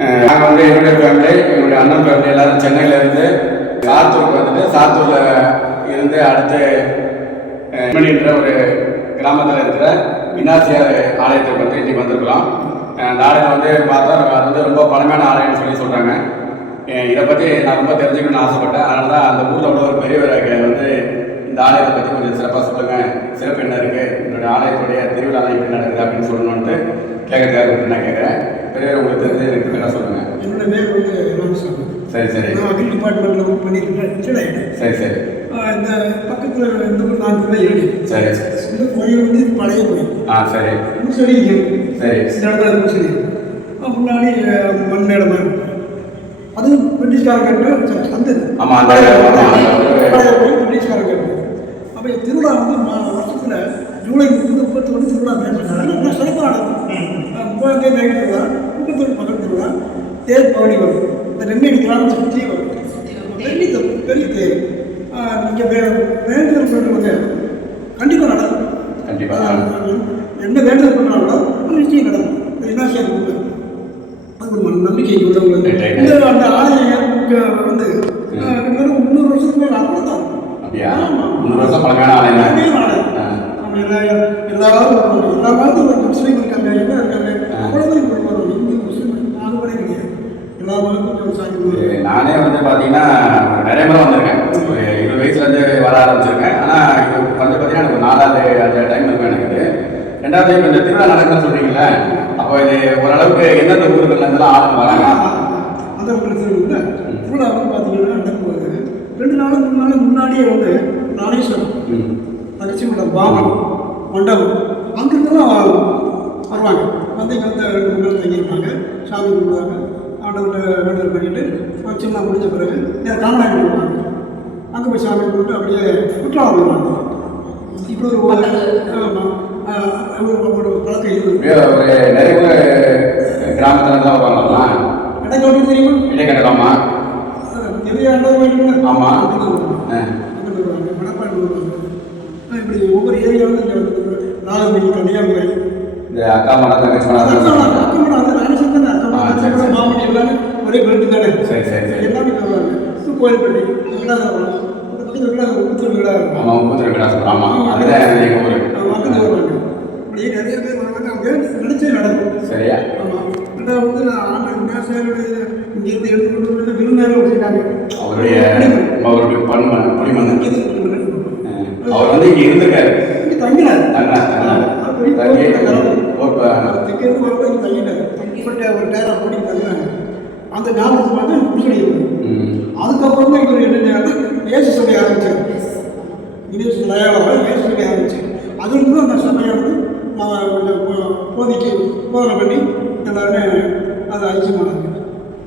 நாங்கள் வந்து என்னுடைய ஃபேமிலி, என்னுடைய அண்ணன் ஃபேமிலி எல்லாரும் சென்னையிலேருந்து சாத்தூருக்கு வந்துட்டு, சாத்தூரில் இருந்து அடுத்து என்ற ஒரு கிராமத்தில் இருக்கிற விநாசியார் ஆலயத்துக்கு வந்து இன்றைக்கி வந்திருக்கிறோம். அந்த ஆலயம் வந்து பார்த்தா அது வந்து ரொம்ப பழமையான ஆலயம்னு சொல்லி சொல்கிறாங்க. இதை பற்றி நான் ரொம்ப தெரிஞ்சுக்கணும்னு ஆசைப்பட்டேன். அதனால தான் அந்த ஊரில் உள்ள ஒரு பெரியவராக வந்து இந்த ஆலயத்தை பற்றி கொஞ்சம் சிறப்பாக சொல்லுங்கள், சிறப்பு என்ன இருக்குது, என்னுடைய ஆலயத்துடைய திருவிழாலாம் எப்படி நடக்குது அப்படின்னு சொல்லணுன்ட்டு கேட்கறதுக்காக நான் கேட்குறேன். பெரியவர் உங்களுக்கு தெரிஞ்சு எனக்கு என்ன சொல்லுங்கள். என்னோட பேர் வந்து ராமசாமி. சரி சரி. நான் அக்ரி டிபார்ட்மெண்ட்டில் ஒர்க் பண்ணியிருக்கேன். சரி சரி. இந்த பக்கத்தில் இந்த ஒரு 4 பேர் ஏழு. சரி. இந்த கோயில் வந்து பழைய கோயில். சரி. முசலி சரி. இந்த இடத்துல முசலி முன்னாடி மண் மேடம் அது பிரிட்டிஷ்காரங்க வந்தது. ஆமாம், அந்த பழைய கோயில் பிரிட்டிஷ்காரங்க. அப்போ திருவிழா வந்து வருஷத்தில் ஜூலை 30-31 திருவிழா நல்லா சிறப்பாக நடக்கும். 30 நைட் திருவிழா, 31 பகல் திருவிழா, தேர் பவனி வரும். இந்த 2 கிராமத்தை சுற்றி வரும். பெரிய தேர். நீங்கள் வேண்டுதல் பண்ணுறது கண்டிப்பாக நடக்கும். கண்டிப்பாக என்ன வேண்டுதல் பண்ணுறாங்களோ நிச்சயம் நடக்கும். விநாசியார் கொடுங்க. அது ஒரு நம்பிக்கை உள்ளவங்க. இந்த அந்த ஆலயம் வந்து 300 வருஷத்துக்கு மேலே அவ்வளோ தான். அப்படியா? 300 வருஷம் பழமையான ஆலயம். நம்ம எல்லா காலத்தும் ஒரு முஸ்லீம் இருக்காங்க, என்ன இருக்காங்க, அவ்வளோதான் கொடுப்பாங்க. இந்து முஸ்லீம் பாகுபாடே கிடையாது. எல்லா மதத்துக்கும் சாய்ந்து. நானே வந்து பார்த்தீங்கன்னா நிறைய முறை வந்திருக்கேன். ஒரு 20 வயசுலேருந்து வர ஆரம்பிச்சிருக்கேன். ஆனால் இது வந்து பார்த்தீங்கன்னா எனக்கு 4வது அந்த டைம் இருக்கும் எனக்கு. 2வது இப்போ இந்த திருவிழா நடக்குன்னு சொல்கிறீங்களே, அப்போ இது ஓரளவுக்கு எந்தெந்த ஊர்கள்லேருந்துலாம் ஆளுங்க வராங்க? அதை உங்களுக்கு இல்லை. திருவிழா வந்து பார்த்தீங்கன்னா நடக்கும்போது 2 நாள் 3 நாள் முன்னாடியே வந்து ராமேஸ்வரம், தகச்சி மண்டபம், பாமன் மண்டபம் அங்கிருந்துலாம் வருவாங்க. வந்து இங்கே வந்து 2 நாள் தங்கியிருப்பாங்க. சாமி கும்பிடுவாங்க, ஆண்டவர்கிட்ட வேண்டுதல் பண்ணிட்டு சின்ன முடிஞ்ச பிறகு காமராஜ் வருவாங்க. அங்கே போய் சாமி கும்பிட்டு அப்படியே குற்றாலம் வருவாங்க. இப்படி ஒரு பழக்கம் இருக்குது. நிறைய கிராமத்தில் தான் வருவாங்களா? இடைக்காட்டு தெரியுமா? இடைக்கட்டலாமா? நிறைய ஆண்டவர் வேணும். ஆமாம். அங்கே வருவாங்க. மணப்பாடு வருவாங்க. இப்படி ஒவ்வொரு ஏரியாவும் இங்கே வந்து நாகர்கோவில், கன்னியாகுமரி, இந்த அக்கா மடம், தங்கச்சி மடம், அது ராமேஸ்வரம் தானே. அக்கா மாமணி எல்லாமே ஒரே பெல்ட் தானே. சரி சரி சரி. எல்லாமே வருவாங்க. கோயில்பட்டி விழாதான் ஊத்தூர் விழா. ஆமாம், ஊத்தூர் விழா சொல்கிறோம். ஆமாம், அதுதான் எங்கள் ஊர். அங்கே வருவாங்க. அப்படியே நிறைய பேர் வருவாங்க. அவங்க நினைச்சே நடக்கும். சரியா? ஆமாம். ரெண்டாவது வந்து ஆண்டு விநாசியாருடைய இங்கிருந்து எடுத்துக்கொண்டு வந்து விருந்தாரம் வச்சுருக்காங்க. அவருடைய குடிமகன் அவர் வந்து இங்கே இருந்திருக்காரு. இங்கே தங்கினார். தெற்கேருந்து வரும்போது இங்கே தங்கினார். தங்கிப்பட்ட ஒரு டேரா போட்டி தங்கினாங்க. அந்த ஞாபகத்தை பார்த்து குடிசடி. அதுக்கப்புறம் தான் இவர் என்ன ஏசு சொல்லி ஆரம்பித்தார். இனேசு லயாவை ஏசு சொல்லி ஆரம்பித்தார். அதுலேருந்து அந்த சபையானது கொஞ்சம் போதிக்கு போதனை பண்ணி எல்லாருமே அதை ஐக்கியமானாங்க.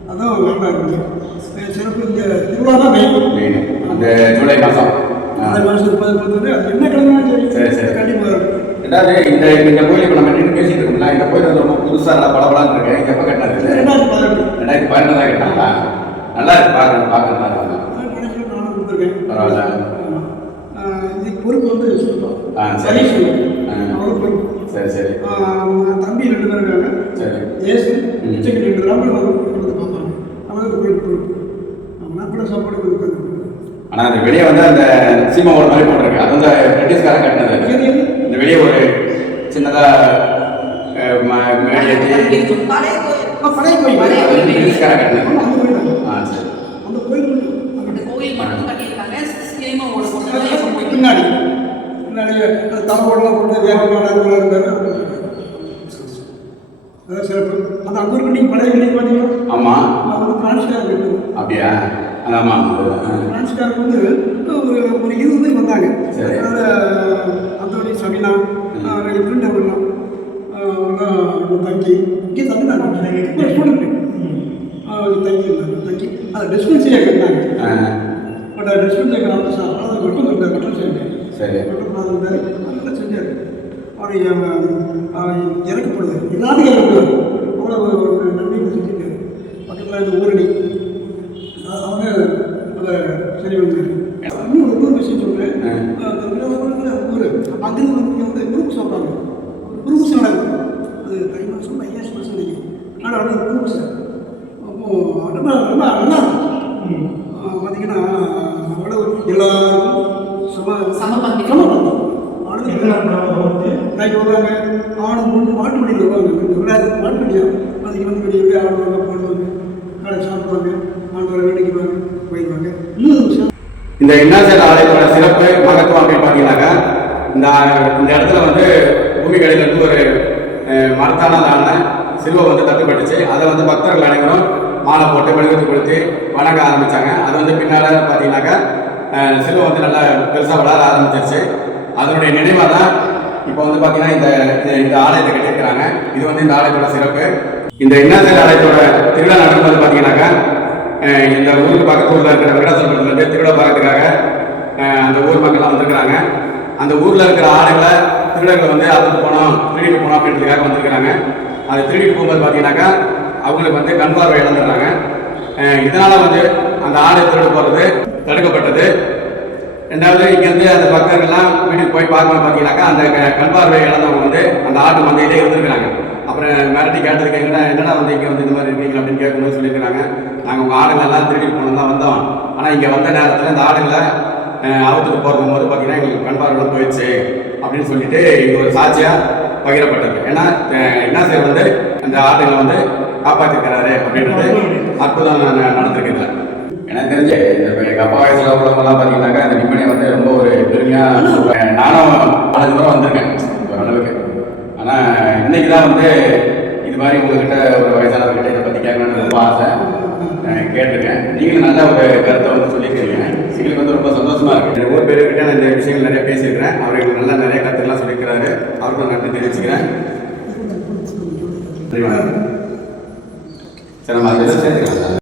அதான் நல்லா இருந்துச்சு. சிறப்பு இந்த திருவிழா தான் மெயின். அந்த ஜூலை மாதம் அந்த மாதம் 30 அது என்ன கிழமை சரி கண்டிப்பாக இருக்கும். ரெண்டாவது இந்த கோயில் இப்போ நம்ம நின்று பேசிட்டு இருக்கோம்ல, இந்த கோயில் வந்து ரொம்ப புதுசாக நல்லா பளபளன்னு இருக்கு. இங்கே எப்போ கட்டினது? 2018 தான் கட்டினாங்களா? நல்லா இருக்கு, பார்க்க நல்லா இருக்கு. நானும் கொடுத்துருக்கேன். பரவாயில்ல. இதுக்கு பொறுப்பு வந்து சரி அவருக்கு சரி சரி. தம்பி 2 பேர் இருக்காங்க. சரி. ஏசு 2 கிராமத்தில் வந்து பார்ப்பாங்க. அவங்களுக்கு கோயில் பொறுப்பு. நம்ம கூட சாப்பாடு கொடுக்குறது. ஆனால் அந்த வெளியே வந்து அந்த சீமா ஒரு மாதிரி போட்டிருக்கு. அது வந்து பிரிட்டிஷ்காரன் கட்டினது. இந்த வெளியே ஒரு சின்னதாக பழைய கோயில் பிரிட்டிஷ்காரன் கட்டினது. அந்த கோயில் சரி. அந்த கோயில் மட்டும் கட்டியிருக்காங்க. பின்னாடி தலைவோடலாம் போட்டு வேறு இருந்தாரு. அதான் சிறப்பு. அந்த அங்கே ஒரு கட்டிங் பழைய கட்டிங் பார்த்தீங்கன்னா ஆமாம், அது வந்து பிரான்ஸ்காரங்க இருக்குது. அப்படியா? ஆமாம், பிரான்ஸ்காரங்க வந்து ஒரு 20 பேர் வந்தாங்க. சரி. அந்தோடி சமினா என் ஃப்ரெண்ட் வரலாம் தங்கி இங்கே தங்கினாங்க. ஸ்டூடெண்ட்டு தங்கி இருந்தாங்க. தங்கி அதை டிஸ்பென்சரியாக கட்டினாங்க. பட் டிஸ்பென்சரி கிராமத்து அதை மட்டும் இருந்தார். மட்டும் செஞ்சார். சரி. மட்டும் இருந்தார். நல்லா செஞ்சார். அவர் இறக்கப்படுவார். எல்லாத்தையும் இறக்கப்படுவார். அவ்வளோ ஒரு நம்பிக்கை செஞ்சுருக்காரு. பக்கத்தில் இந்த ஊரணி அவங்க அதை சரி வந்தார். இன்னொரு விஷயம் சொல்கிறேன். ஊர் அங்கிருந்து வந்து குரூப் சாப்பிட்றாங்க. குரூப்ஸ் நடக்கும். அது தை மாதம் 5 மாதம் நினைக்கிறேன். ஆனால் அது குரூப்ஸ் ரொம்ப நல்லா இருக்கும். பார்த்தீங்கன்னா அவ்வளோ எல்லாருக்கும் சமபந்தி. நாளைக்கு வருவாங்க ஆடும் பொண்ணு மாட்டு வண்டியில் வருவாங்க. இந்த விளையாட்டு மாட்டு வண்டியாக பார்த்தீங்கன்னா வெளியே ஆடுவாங்க போடுவாங்க கடை சாப்பிடுவாங்க ஆண்டவரை வேண்டிக்குவாங்க போயிடுவாங்க. இன்னும் இந்த இன்னாசியார் ஆலயத்தோட சிறப்பு மகத்துவம் அப்படின்னு பார்த்தீங்கன்னாக்கா இந்த இடத்துல வந்து பூமி கடையிலிருந்து ஒரு மரத்தானதான சிலுவை வந்து தட்டுப்பட்டுச்சு. அதை வந்து பக்தர்கள் அனைவரும் மாலை போட்டு மெழுகுவர்த்தி கொடுத்து வணங்க ஆரம்பித்தாங்க. அது வந்து பின்னால் பார்த்தீங்கன்னாக்கா சிலுவை வந்து நல்லா பெருசாக வளர ஆரம்பிச்சிருச்சு. அதனுடைய நினைவாக தான் இப்போ வந்து பார்த்தீங்கன்னா இந்த ஆலயத்தை கட்டியிருக்கிறாங்க. இது வந்து இந்த ஆலயத்தோட சிறப்பு. இந்த இன்னாசியார் ஆலயத்தோட திருவிழா நடக்கும்போது பார்த்தீங்கன்னாக்கா இந்த ஊருக்கு பக்கத்து ஊரில் இருக்கிற வெங்கடாசலபுரத்துலேருந்து திருவிழா பார்க்கறதுக்காக அந்த ஊர் மக்கள்லாம் வந்திருக்கிறாங்க. அந்த ஊரில் இருக்கிற ஆடுகளை திருடர்கள் வந்து அதுக்கு போனோம் திருடிட்டு போனோம் அப்படின்றதுக்காக வந்திருக்கிறாங்க. அதை திருடிட்டு போகும்போது பார்த்தீங்கன்னாக்கா அவங்களுக்கு வந்து கண் பார்வை இழந்துடுறாங்க. இதனால் வந்து அந்த ஆடை திருட போகிறது தடுக்கப்பட்டது. ரெண்டாவது இங்கேருந்து அந்த பக்தர்கள்லாம் வீட்டுக்கு போய் பார்க்கணும் பார்த்தீங்கன்னாக்கா அந்த கண் பார்வை இழந்தவங்க வந்து அந்த ஆட்டு மந்தையிலே இருந்திருக்கிறாங்க. அப்புறம் மிரட்டி கேட்டதுக்கு என்னடா வந்து இங்கே வந்து இந்த மாதிரி இருக்கீங்க அப்படின்னு கேட்கும்போது சொல்லியிருக்கிறாங்க, நாங்கள் உங்கள் ஆடுகளெல்லாம் திருடிட்டு போனோம் தான் வந்தோம். ஆனால் இங்கே வந்த நேரத்தில் இந்த ஆடுகளை அவுத்துட்டு போகிறது போது பார்த்தீங்கன்னா எங்களுக்கு கண் பார்வை போயிடுச்சு அப்படின்னு சொல்லிட்டு இது ஒரு சாட்சியாக பகிரப்பட்டது. ஏன்னா இன்னாசியார் வந்து அந்த ஆடுகளை வந்து காப்பாற்றிருக்கிறாரு அப்படின்றது அற்புதம் நடந்திருக்குது. எனக்கு தெரிஞ்சு எங்கள் அப்பா வயசுல உள்ளவங்கலாம் பார்த்தீங்கன்னாக்கா இந்த நிம்மதியை வந்து ரொம்ப ஒரு பெருமையாக சொல்கிறேன். நானும் 5 முறை வந்திருக்கேன் ஓரளவுக்கு. ஆனால் இன்னைக்கு தான் வந்து இது மாதிரி உங்ககிட்ட ஒரு வயசானவர்கிட்ட இதை பற்றி கேட்கணும்னு ரொம்ப ஆசை கேட்டிருக்கேன். நீங்களும் நல்ல ஒரு கருத்தை வந்து சொல்லியிருக்கீங்க. எங்களுக்கு வந்து ரொம்ப சந்தோஷமாக இருக்குது. என் ஊர் பேருக்கிட்ட நான் இந்த விஷயங்கள் நிறைய பேசியிருக்கிறேன். அவர் எங்களுக்கு நல்லா நிறைய கருத்துக்கெல்லாம் சொல்லியிருக்கிறாரு. அவருக்கும் நன்றி தெரிவிச்சுக்கிறேன். சரி நம்ம அதில் சேர்த்துக்கலாம்.